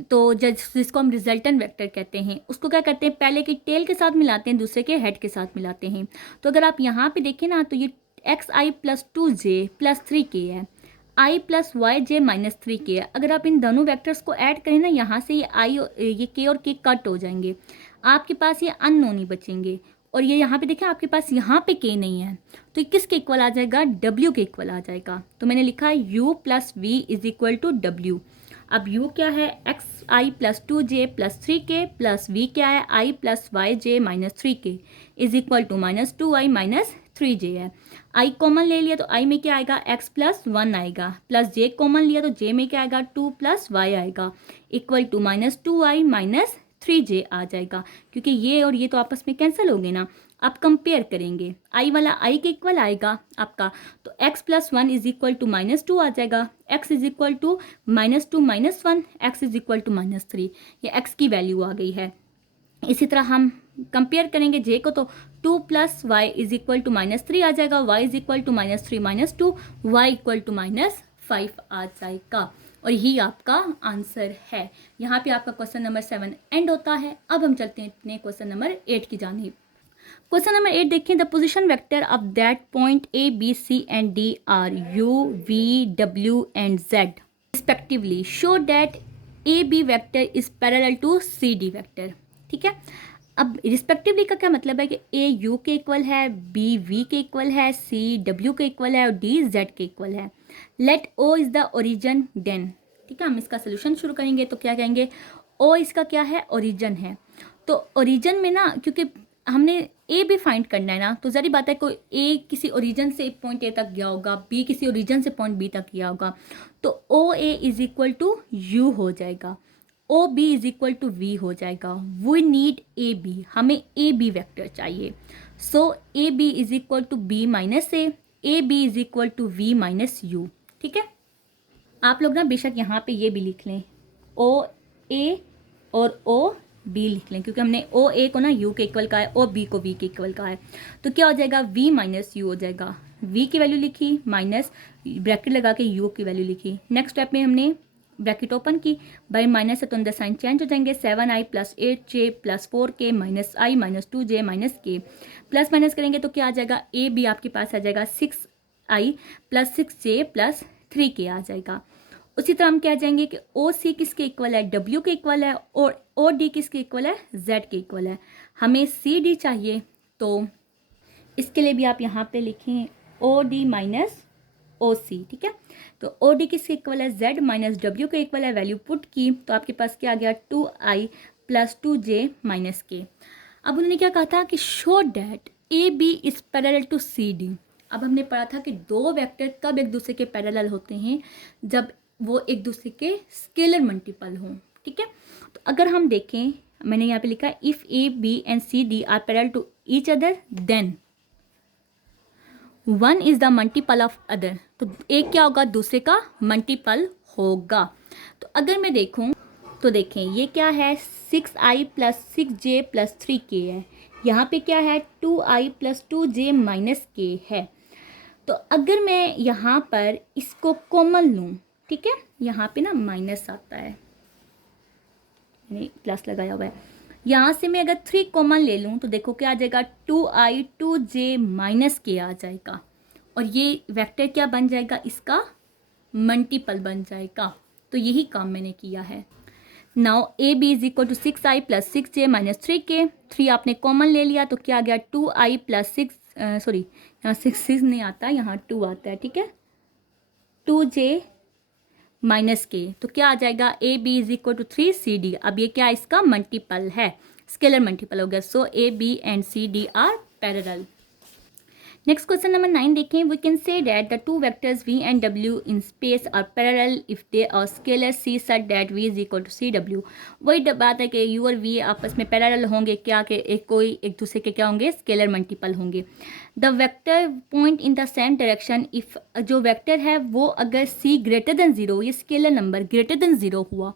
तो जिसको हम रिजल्टेंट वेक्टर कहते हैं, उसको क्या करते हैं, पहले की टेल के साथ मिलाते हैं, दूसरे के हेड के साथ मिलाते हैं। तो अगर आप यहाँ पे देखें ना, तो ये xi plus 2j plus 3k है, i plus Y J minus 3k है। अगर आप इन दोनों वेक्टर्स को ऐड करें ना, यहाँ से ये k और k कट हो जाएंगे, आपके पास ये अननोन ही बचेंगे। और ये यहाँ पे देखें आपके पास यहाँ पे k नहीं है, तो ये किसके इक्वल आ जाएगा, w के इक्वल आ जाएगा। तो मैंने लिखा है u plus v is equal to w। अब u क्या है, X I plus 2j plus 3k plus v क्या है, i plus Y J minus 3k is equal to minus 2i minus 3j है। i कॉमन ले लिया तो i में क्या आएगा, x प्लस 1 आएगा, प्लस j कॉमन लिया तो j में क्या आएगा, 2 प्लस y आएगा, equal to minus 2i minus 3j आ जाएगा। क्योंकि ये और ये तो आपस में कैंसिल हो गए ना, आप कंपेयर करेंगे, i वाला i के इक्वल आएगा आपका, तो x plus 1 is equal to minus 2 आ जाएगा, x is equal to minus 2 minus 1, x is equal to minus 3, ये x की वैल्यू आ गई है। इसी तरह हम कंपेयर करेंगे j को, तो 2 plus y is equal to minus 3 आ जाएगा, y is equal to minus 3 minus 2, y equal to minus 5 आ जाएगा। और यही आपका आंसर है। यहाँ पे आपका क्वेश्चन नंबर 7 एंड होता है। अब हम चलते हैं अपने क्वेश्चन नंबर 8 की जानिब। क्वेश्चन नंबर 8 देखिए, the position vector of that point A B C and D are u v डब्ल्यू and z respectively show that A B vector is parallel to C D vector. ठीक है, अब respectively का क्या मतलब है कि ए यू के इक्वल है, बी वी के इक्वल है, सी डब्ल्यू के इक्वल है और डी जेड के इक्वल है। Let O is the origin then. ठीक है, हम इसका सोल्यूशन शुरू करेंगे तो क्या कहेंगे, ओ इसका क्या है, ओरिजन है। तो ओरिजन में ना, क्योंकि हमने ए भी फाइंड करना है ना, तो ज़री बात है कोई ए किसी ओरिजन से पॉइंट ए तक गया होगा, बी किसी ओरिजन से पॉइंट बी तक गया होगा, तो O A is equal to u हो जाएगा, O B is equal to v हो जाएगा। वी नीड ए बी, हमें ए बी वैक्टर चाहिए। So A B is equal to B minus A B is equal to V minus U. ठीक है, आप लोग ना बेशक यहाँ पे ये भी लिख लें, ओ ए और ओ बी लिख लें, क्योंकि हमने ओ ए को ना यू के इक्वल का है, ओ बी को वी के इक्वल का है, तो क्या हो जाएगा, वी माइनस यू हो जाएगा। वी की वैल्यू लिखी माइनस ब्रैकेट लगा के यू की वैल्यू लिखी। नेक्स्ट स्टेप में हमने ब्रैकेट ओपन की, बाई माइनस है तो अंदर साइन चेंज हो जाएंगे, 7i plus 8j plus 4k minus i minus 2j minus k, plus minus करेंगे तो क्या आ जाएगा, ए बी आपके पास आ जाएगा 6i plus 6j plus 3k आ जाएगा। उसी तरह हम क्या जाएंगे कि ओ सी किसके इक्वल है, डब्ल्यू के इक्वल है, और ओ डी किसके इक्वल है, जेड के इक्वल है। हमें सी डी चाहिए, तो इसके लिए भी आप यहाँ पे लिखें ओ डी माइनस ओ सी। ठीक है, तो ओ डी किसके इक्वल है, जेड माइनस डब्ल्यू के इक्वल है, वैल्यू पुट की तो आपके पास क्या आ गया, 2i प्लस 2j माइनस के। अब उन्होंने क्या कहा था कि show that A B is parallel to C D. अब हमने पढ़ा था कि दो वेक्टर कब एक दूसरे के पैरेलल होते हैं, जब वो एक दूसरे के स्केलर मल्टीपल हों। ठीक है, तो अगर हम देखें, मैंने यहाँ पे लिखा है if A B and C D are parallel to each other then one is the multiple of other, तो एक क्या होगा, दूसरे का मल्टीपल होगा। तो अगर मैं देखूं तो देखें ये क्या है, 6i plus 6j plus 3k है, यहाँ पे क्या है 2i plus 2j minus k है। तो अगर मैं यहाँ पर इसको कॉमन लूँ, ठीक है, यहाँ पे ना माइनस आता है, यानी प्लस लगाया हुआ है, यहाँ से मैं अगर 3 कॉमन ले लूँ तो देखो क्या आ जाएगा, 2i 2j माइनस के आ जाएगा, और ये वेक्टर क्या बन जाएगा, इसका मल्टीपल बन जाएगा। तो यही काम मैंने किया है। Now A B is equal to 6i plus 6j minus 3k, 3 आपने कॉमन ले लिया तो क्या आ गया, 2i प्लस 6 सॉरी यहाँ 6 नहीं आता, यहाँ 2 आता है। ठीक है, 2j माइनस के, तो क्या आ जाएगा, A B is equal to 3cd। अब ये क्या, इसका मल्टीपल है, स्केलर मल्टीपल हो गया। So A B and C D are parallel. Next question number 9 देखें, we can say that the two vectors v and w in space are parallel if they are scalar c such that v is equal to C W. वही बात है कि u और v आपस में parallel होंगे, क्या कि एक दूसरे के क्या होंगे, स्केलर मल्टीपल होंगे। The vector point in the same direction if, जो वेक्टर है वो अगर c ग्रेटर देन 0, ये स्केलर नंबर ग्रेटर देन 0 हुआ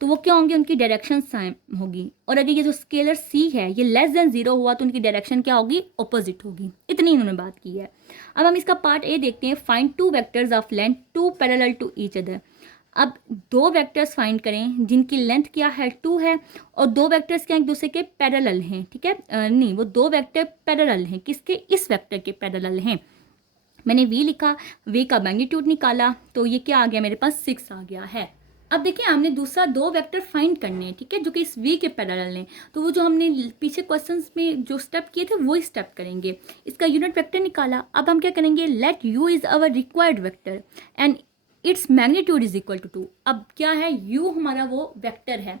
तो वो क्या होंगे, उनकी डायरेक्शन सेम होगी। और अगर ये जो स्केलर c है ये लेस देन 0 हुआ तो उनकी डायरेक्शन क्या होगी, ऑपोजिट होगी। इतनी इन्होंने बात की है। अब हम इसका पार्ट ए देखते हैं, find two vectors of length 2 parallel to each other. अब दो वेक्टर्स फाइंड करें जिनकी लेंथ क्या है, 2 है, और दो वेक्टर्स क्या एक दूसरे के पैरेलल हैं। ठीक है, नहीं, वो दो वेक्टर पैरेलल हैं, किसके, इस वेक्टर के पैरेलल हैं। मैंने v लिखा, v का मैग्नीट्यूड निकाला तो ये क्या आ गया, मेरे पास 6 आ गया है। अब देखिए हमने दूसरा दो वेक्टर फाइंड करने हैं, ठीक है, जो कि इस v के पैरेलल हैं। तो वो जो हमने पीछे क्वेश्चंस में जो स्टेप किए थे वही स्टेप करेंगे। इसका यूनिट वेक्टर निकाला। अब हम क्या करेंगे, let u is our required vector and its magnitude is equal to 2। अब क्या है, u हमारा वो वेक्टर है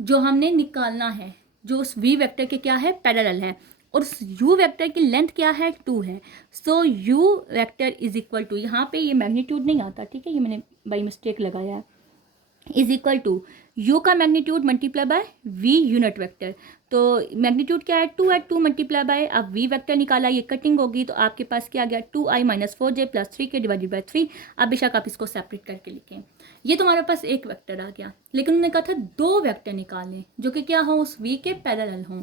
जो हमने निकालना है, जो उस v वेक्टर के क्या है, पैरेलल है, और उस u वेक्टर की लेंथ क्या है, 2 है। So u vector is equal to, यहाँ पे ये मैग्नीट्यूड नहीं आता, ठीक है, ये मैंने बाई मिस्टेक लगाया है, इज इक्वल टू u का magnitude multiply by v unit vector. तो मैग्नीट्यूड क्या है, 2 है, 2 मल्टीप्लाई बाय, अब v वेक्टर निकाला, ये कटिंग होगी तो आपके पास क्या आ गया, 2i minus 4j plus 3k divided by 3। अब बेशक आप इसको सेपरेट करके लिखें। ये तुम्हारे पास एक वेक्टर आ गया, लेकिन उन्होंने कहा था 2 वेक्टर निकालें जो कि क्या हो, उस v के पैरेलल हों।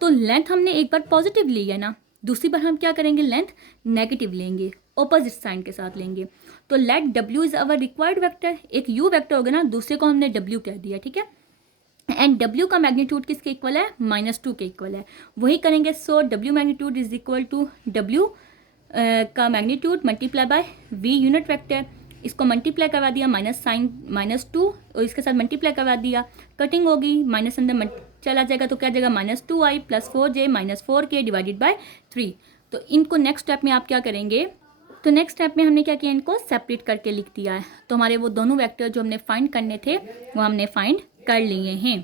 तो लेंथ हमने एक बार पॉजिटिव ली है ना, दूसरी बार हम क्या करेंगे, लेंथ नेगेटिव लेंगे, ऑपोजिट साइन के साथ लेंगे। तो let w is our required vector, एक u वेक्टर होगा ना, दूसरे को हमने w कह दिया, ठीक है। एंड w का मैग्नीट्यूड किसके इक्वल है, -2 के इक्वल है, वही करेंगे। So w magnitude is equal to w का magnitude multiply by v unit vector, इसको मल्टीप्लाई करवा दिया, माइनस साइन -2 और इसके साथ मल्टीप्लाई करवा दिया, कटिंग होगी, माइनस अंदर चला जाएगा तो क्या जाएगा, -2i plus 4j minus 4k divided by 3। तो इनको नेक्स्ट स्टेप में आप क्या करेंगे, तो नेक्स्ट स्टेप में हमने क्या किया, इनको सेपरेट करके लिख दिया है। तो हमारे वो दोनों वेक्टर जो हमने फाइंड करने थे वो हमने फाइंड कर लिए हैं।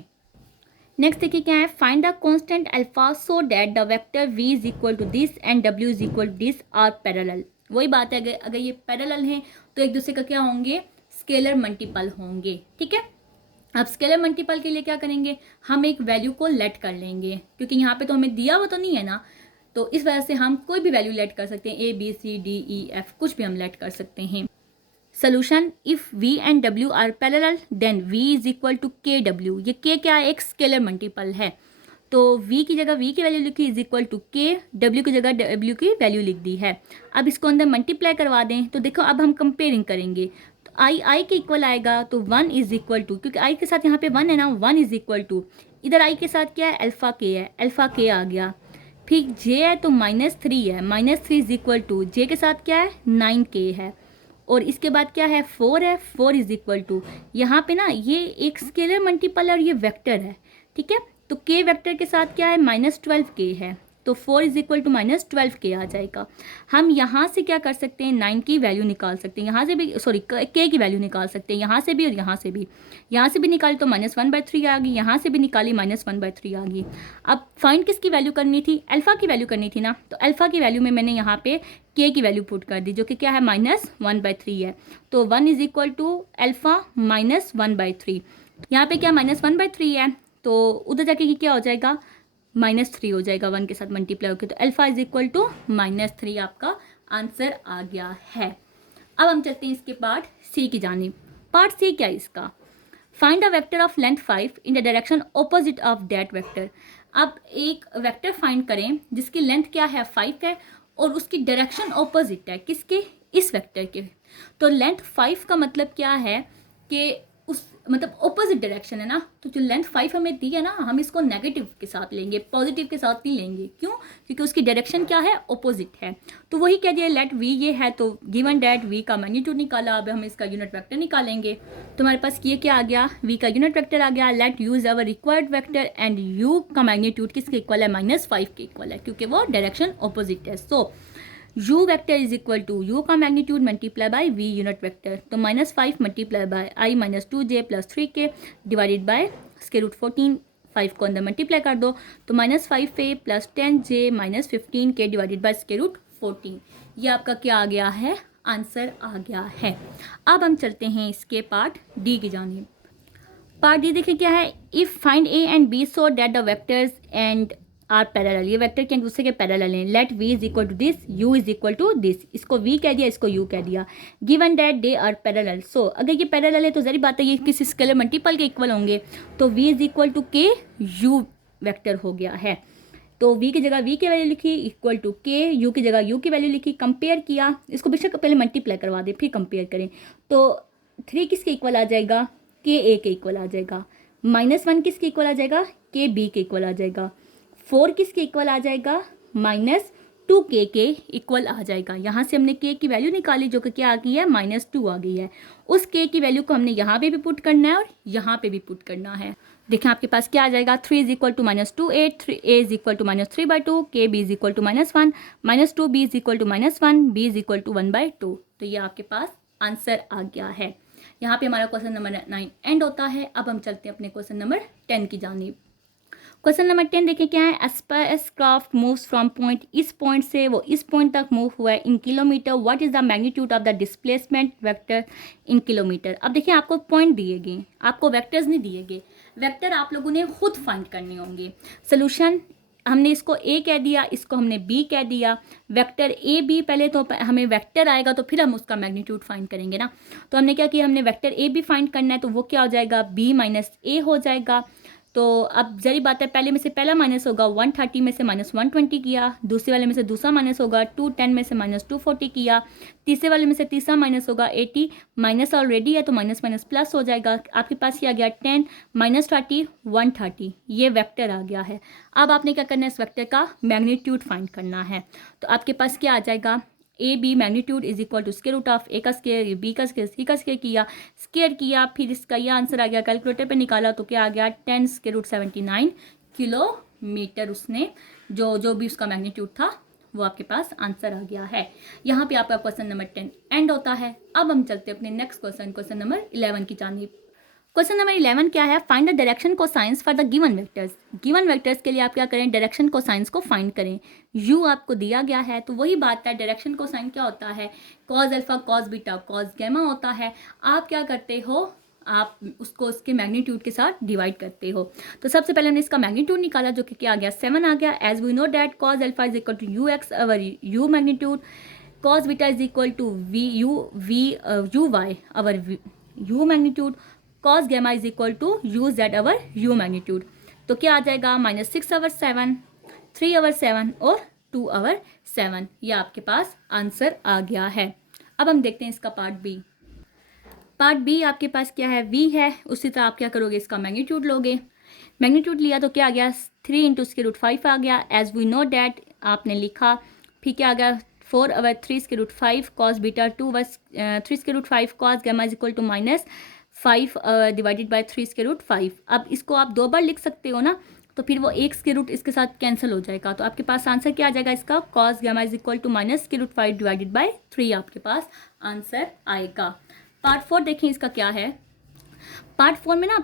नेक्स्ट देखिए क्या है, find the constant alpha so that the vector v is equal to this and w is equal to this are parallel. वही बात है, अगर ये पैरेलल हैं तो एक दूसरे का क्या होंगे, स्केलर मल्टीपल होंगे, ठीक है। अब स्केलर मल्टीपल के लिए क्या करेंगे, हम एक वैल्यू को लेट कर लेंगे, क्योंकि यहाँ पे तो हमें दिया हुआ तो नहीं है ना, तो इस वजह से हम कोई भी वैल्यू लेट कर सकते हैं, a b c d e f कुछ भी हम लेट कर सकते हैं। Solution, if v and w are parallel then v is equal to k डब्ल्यू। ये k क्या है, एक स्केलर मल्टीपल है, तो v की जगह v की वैल्यू लिखी इज इक्वल टू के, w की जगह w की वैल्यू लिख दी है। अब इसको अंदर मल्टीप्लाई करवा दें तो देखो अब हम कंपेयरिंग करेंगे, तो i के इक्वल आएगा, तो 1 इज इक्वल टू, क्योंकि i के साथ यहाँ पे 1 है ना, 1 इज इक्वल टू, इधर i के साथ क्या है, अल्फा k है, अल्फा k आ गया। फिर j है तो -3 है, -3 इज इक्वल टू, j के साथ क्या है, 9k है, और इसके बाद क्या है, 4 है, 4 इज इक्वल टू, यहाँ पे ना ये एक स्केलर मल्टीपल है और ये वेक्टर है, ठीक है। तो k वेक्टर के साथ क्या है, -12k है, तो 4 इज इक्वल टू -12k आ जाएगा। हम यहाँ से क्या कर सकते हैं, 9 की वैल्यू निकाल सकते हैं, यहाँ से भी, सॉरी k की वैल्यू निकाल सकते हैं, यहाँ से भी और यहाँ से भी। यहाँ से भी निकाली तो -1/3 आ गई, यहाँ से भी निकाली -1/3 आ गई। अब फाइंड किसकी वैल्यू करनी थी, अल्फा की वैल्यू करनी थी ना, तो अल्फा की वैल्यू में मैंने यहाँ पे k की वैल्यू पुट कर दी, जो कि क्या है, -1/3 है। तो 1 इज इक्वल टू अल्फा -1/3, यहाँ पे क्या -1/3 है, तो उधर जाके क्या हो जाएगा, -3 हो जाएगा, 1 के साथ मल्टीप्लाई होकर, तो अल्फा इज इक्वल टू -3 आपका आंसर आ गया है। अब हम चलते हैं इसके पार्ट सी की जानिब। पार्ट सी क्या है इसका, find a vector of length 5 in the direction opposite of that vector. अब एक वेक्टर फाइंड करें जिसकी लेंथ क्या है, 5 है, और उसकी डायरेक्शन ऑपोजिट है, किसके, इस वेक्टर के। तो लेंथ 5 का मतलब क्या है कि उस मतलब ऑपोजिट डायरेक्शन है ना, तो जो लेंथ 5 हमें दी है ना, हम इसको नेगेटिव के साथ लेंगे, पॉजिटिव के साथ नहीं लेंगे। क्यों, क्योंकि उसकी डायरेक्शन क्या है, ऑपोजिट है। तो वही कह दिया, लेट v ये है, तो गिवन डैट v का मैग्नीट्यूड निकाला, अब हम इसका यूनिट वेक्टर निकालेंगे। तो हमारे पास ये क्या आ गया, v का यूनिट वेक्टर आ गया। Let u is our required vector and u का मैग्नीट्यूड किसके इक्वल है, -5 के इक्वल है, क्योंकि वो डायरेक्शन ऑपोजिट है। So u vector is equal to u का magnitude multiply by v unit vector, तो -5 multiply by i -2j plus 3k divided by √14, 5 को अंदर मल्टीप्लाई कर दो, तो -5a plus 10j minus 15k divided by √14। ये आपका क्या आ गया है, आंसर आ गया है। अब हम चलते हैं इसके पार्ट डी की जानिब। पार्ट डी देखिए क्या है, if find a and b so that the vectors and are parallel, ये वेक्टर के एक दूसरे के पैरेलल हैं। Let v is equal to this, u is equal to this, इसको v कह दिया, इसको u कह दिया। Given that they are parallel, so अगर ये पैरेलल है तो जरी बात है ये किसी स्केलर मल्टीपल के इक्वल होंगे, तो v is equal to k u vector हो गया है। तो v की जगह v की वैल्यू लिखी इक्वल टू k, u की जगह u की वैल्यू लिखी, कंपेयर किया, इसको बेशक पहले मल्टीप्लाई करवा दे फिर कंपेयर करें, तो 3 किसके इक्वल आ जाएगा, k a के इक्वल आ जाएगा। -1 किसके इक्वल आ जाएगा, k b के इक्वल आ जाएगा। 4 किसके इक्वल आ जाएगा, -2k के इक्वल आ जाएगा। यहाँ से हमने k की वैल्यू निकाली जो कि क्या आ गई है, -2 आ गई है। उस k की वैल्यू को हमने यहाँ पे भी पुट करना है और यहाँ पे भी पुट करना है। देखें आपके पास क्या आ जाएगा, 3 is equal to -2a, a is equal to -3/2, k b is equal to -1, -2b is equal to -1, b is equal to 1/2। तो ये आपके पास आंसर आ गया है। यहाँ पे हमारा क्वेश्चन नंबर 9 एंड होता है। अब हम चलते हैं अपने क्वेश्चन नंबर 10 की जानिब। क्वेश्चन नंबर 10 देखिए क्या है। Space craft moves from point, इस पॉइंट से वो इस पॉइंट तक मूव हुआ है इन kilometre. What is the magnitude of the displacement vector in kilometre. अब देखिए आपको पॉइंट दिए गए, आपको वेक्टर्स नहीं दिए गए, वेक्टर आप लोगों ने खुद फाइंड करने होंगे। सोल्यूशन हमने इसको ए कह दिया, इसको हमने बी कह दिया। वेक्टर ए बी, पहले तो हमें वेक्टर आएगा तो फिर हम उसका मैग्नीट्यूड फाइंड करेंगे ना। तो हमने क्या किया, हमने वेक्टर ए बी फाइंड करना है, तो वो क्या हो जाएगा, बी माइनस ए हो जाएगा। तो अब जरी बात है, पहले में से पहला माइनस होगा 130 में से माइनस 120 किया, दूसरे वाले में से दूसरा माइनस होगा 210 में से माइनस 240 किया, तीसरे वाले में से तीसरा माइनस होगा 80, माइनस ऑलरेडी है तो माइनस माइनस प्लस हो जाएगा। आपके पास ये आ गया 10 माइनस 30 130, ये वेक्टर आ गया है। अब आपने क्या करना है, इस वेक्टर का मैग्नीट्यूड फाइंड करना है। तो आपके पास क्या आ जाएगा, A B magnitude is equal to square root of A का स्क्वायर, बी का स्क्वायर, सी का स्क्वायर किया, स्क्वायर किया, फिर इसका ये आंसर आ गया, कैलकुलेटर पे निकाला तो क्या आ गया 10 स्क्वायर रूट 79 किलोमीटर। उसने जो भी उसका मैग्नीट्यूड था वो आपके पास आंसर आ गया है। यहाँ पे आपका क्वेश्चन नंबर 10 एंड होता है। अब हम चलते हैं अपने नेक्स्ट क्वेश्चन, क्वेश्चन नंबर 11 की जानिब। क्वेश्चन नंबर 11 क्या है, find the direction cosines for the given vectors. Given vectors के लिए आप क्या करें, डायरेक्शन कोसाइंस को फाइंड करें। यू आपको दिया गया है, तो वही बात है, डायरेक्शन कोसाइन क्या होता है, cos alpha cos beta cos gamma होता है। आप क्या करते हो, आप उसको उसके मैग्नीट्यूड के साथ डिवाइड करते हो। तो सबसे पहले हमने इसका मैग्नीट्यूड निकाला जो कि क्या आ गया 7 आ गया। As we know that cos alpha is equal to u x over u magnitude, cos beta is equal to v u y over u magnitude, cos gamma is equal to u z over u magnitude. तो क्या आ जाएगा -6 अवर 7, 3 अवर 7 और 2 अवर 7। यह आपके पास answer आ गया है। अब हम देखते हैं इसका पार्ट बी। पार्ट बी आपके पास क्या है, v है। उसी तरह आप क्या करोगे, इसका मैग्नीट्यूड लोगे। मैग्नीट्यूड लिया तो क्या आ गया 3 इंटू स्क्वायर रूट 5 आ गया। एज वी नो डैट आपने लिखा, फिर क्या आ गया 4 over 3 square root 5 cos beta 2 over 3 square root 5 cos gamma is equal to -5 divided by 3 square root 5। अब इसको आप 2 बार लिख सकते हो ना, तो फिर वो एक स्क्वायर रूट इसके साथ कैंसिल हो जाएगा। तो आपके पास आंसर क्या आ जाएगा इसका, cos gamma is equal to -√5 divided by 3 आपके पास आंसर आएगा। पार्ट 4 देखें इसका क्या है। पार्ट 4 में ना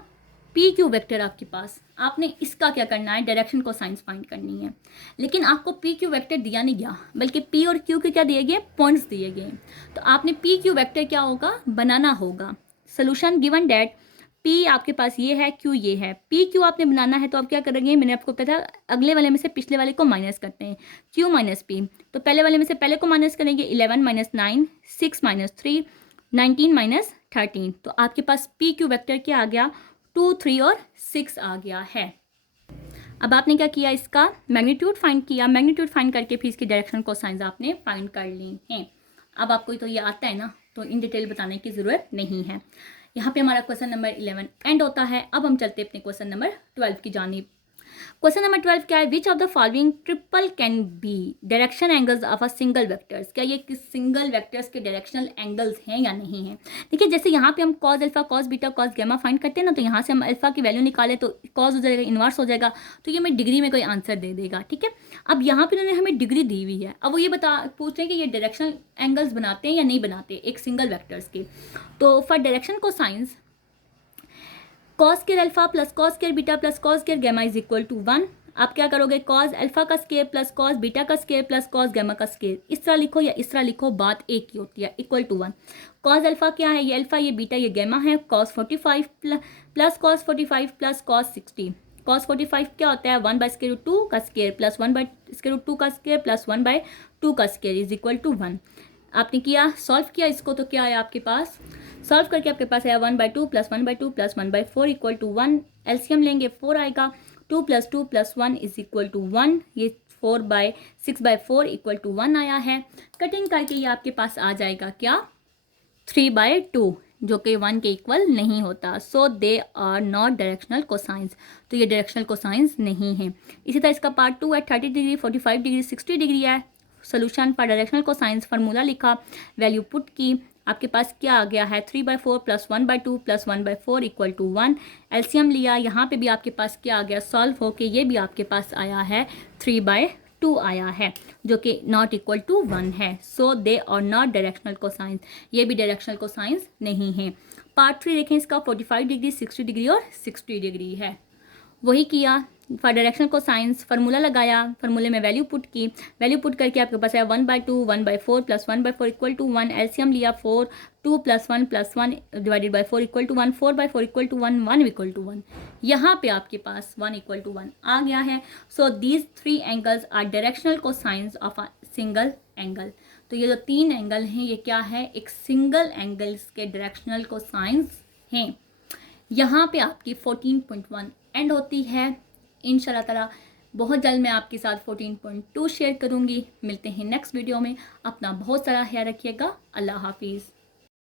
पी क्यू वेक्टर आपके पास, आपने इसका क्या करना है, डायरेक्शन को साइंस फाइंड करनी है। लेकिन आपको पी क्यू वेक्टर दिया नहीं गया, बल्कि पी और क्यू के क्या दिए गए, पॉइंट्स दिए गए। तो आपने पी क्यू वेक्टर क्या होगा, बनाना होगा। सोल्यूशन गिवन डैट पी आपके पास ये है, क्यू ये है। पी क्यू आपने बनाना है तो आप क्या करेंगे, मैंने आपको बताया अगले वाले में से पिछले वाले को माइनस करते हैं, क्यू माइनस पी। तो पहले वाले में से पहले को माइनस करेंगे, 11 माइनस 9, 6 माइनस 3, 19 माइनस 13। तो आपके पास पी क्यू वेक्टर क्या आ गया, 2, 3 और 6 आ गया है। अब आपने क्या किया, इसका मैग्नीट्यूड फाइंड किया। मैग्नीट्यूड फाइंड करके फिर इसकी डायरेक्शन को साइंस आपने फाइंड कर ली हैं। अब आपको तो ये आता है ना, तो इन डिटेल बताने की ज़रूरत नहीं है। यहाँ पे हमारा क्वेश्चन नंबर 11 एंड होता है। अब हम चलते हैं अपने क्वेश्चन नंबर 12 की जानिब। क्वेश्चन नंबर 12 क्या है, which of the following triple can be direction angles of a single vectors. क्या ये सिंगल वेक्टर्स के डायरेक्शनल एंगल्स हैं या नहीं हैं। देखिए जैसे यहाँ पे हम cos alpha cos beta cos gamma find करते हैं ना, तो यहाँ से हम अल्फा की वैल्यू निकाले तो कॉज हो जाएगा, इन्वर्स हो जाएगा, तो ये हमें डिग्री में कोई आंसर दे देगा। ठीक है, अब यहाँ पे उन्होंने हमें डिग्री दी हुई है। अब वो ये पूछ रहे हैं कि ये डायरेक्शनल एंगल्स बनाते हैं या नहीं बनाते एक सिंगल वेक्टर्स के। तो for direction cosines cos square alpha plus cos square beta plus cos square gamma is equal to 1। आप क्या करोगे, कॉस अल्फा का स्क्वायर प्लस कॉस बीटा का स्क्वायर प्लस कॉस गैमा का स्क्वायर, इस तरह लिखो या इस तरह लिखो, बात एक ही होती है, इक्वल टू 1। कॉस अल्फा क्या है, ये अल्फा ये बीटा ये गैमा है, cos 45 plus cos 45 plus cos 60। Cos 45 क्या होता है, 1 बाय स्क्वायर रूट 2 का square plus 1 by square root 2 का स्क्वायर प्लस 1 बाय 2 का स्क्वायर इज इक्वल टू 1। आपने किया सॉल्व किया इसको, तो क्या आया आपके पास, सॉल्व करके आपके पास आया 1/2 plus 1/2 plus 1/4 equal to 1। LCM लेंगे 4 आएगा, 2 + 2 + 1 इज इक्वल टू 1। ये 4/6/4 इक्वल टू 1 आया है। कटिंग करके ये आपके पास आ जाएगा क्या, 3/2, जो कि 1 के इक्वल नहीं होता। So they are not directional cosines, तो ये डायरेक्शनल कोसाइंस नहीं है। इसी तरह इसका पार्ट 2 है, 30 डिग्री 45 डिग्री 60 डिग्री है। Solution for directional cosines, formula लिखा, वैल्यू पुट की, आपके पास क्या आ गया है 3/4 plus 1/2 plus 1/4 equal to 1। LCM लिया, यहाँ पे भी आपके पास क्या आ गया, सॉल्व हो के ये भी आपके पास आया है 3/2। 2 आया है जो कि नॉट इक्वल टू 1 है। सो दे और नॉट डायरेक्शनल कोसाइंस, ये भी डायरेक्शनल कोसाइंस नहीं है। पार्ट 3 देखें, इसका 45 डिग्री, 60 डिग्री और 60 डिग्री है। वही किया, फॉर डायरेक्शनल को साइंस फार्मूला लगाया, फार्मूले में वैल्यू पुट की, वैल्यू पुट करके आपके पास है 1/2 1/4 प्लस 1/4 इक्वल टू 1, एलसीएम लिया 4, 2 + 1 + 1 divided by 4 equal to 1, 4/4 equal to 1, 1 equal to 1। यहाँ पे आपके पास 1 इक्वल टू 1 आ गया है। So these 3 angles are directional cosines of a single angle. तो ये जो 3 एंगल हैं ये क्या है, एक सिंगल एंगल्स के डायरेक्शनल को साइंस हैं। यहाँ पे आपकी 14.1 एंड होती है। इंशाल्लाह ताला बहुत जल्द मैं आपके साथ 14.2 शेयर करूँगी। मिलते हैं नेक्स्ट वीडियो में। अपना बहुत सारा ख्याल रखिएगा। अल्लाह हाफिज़।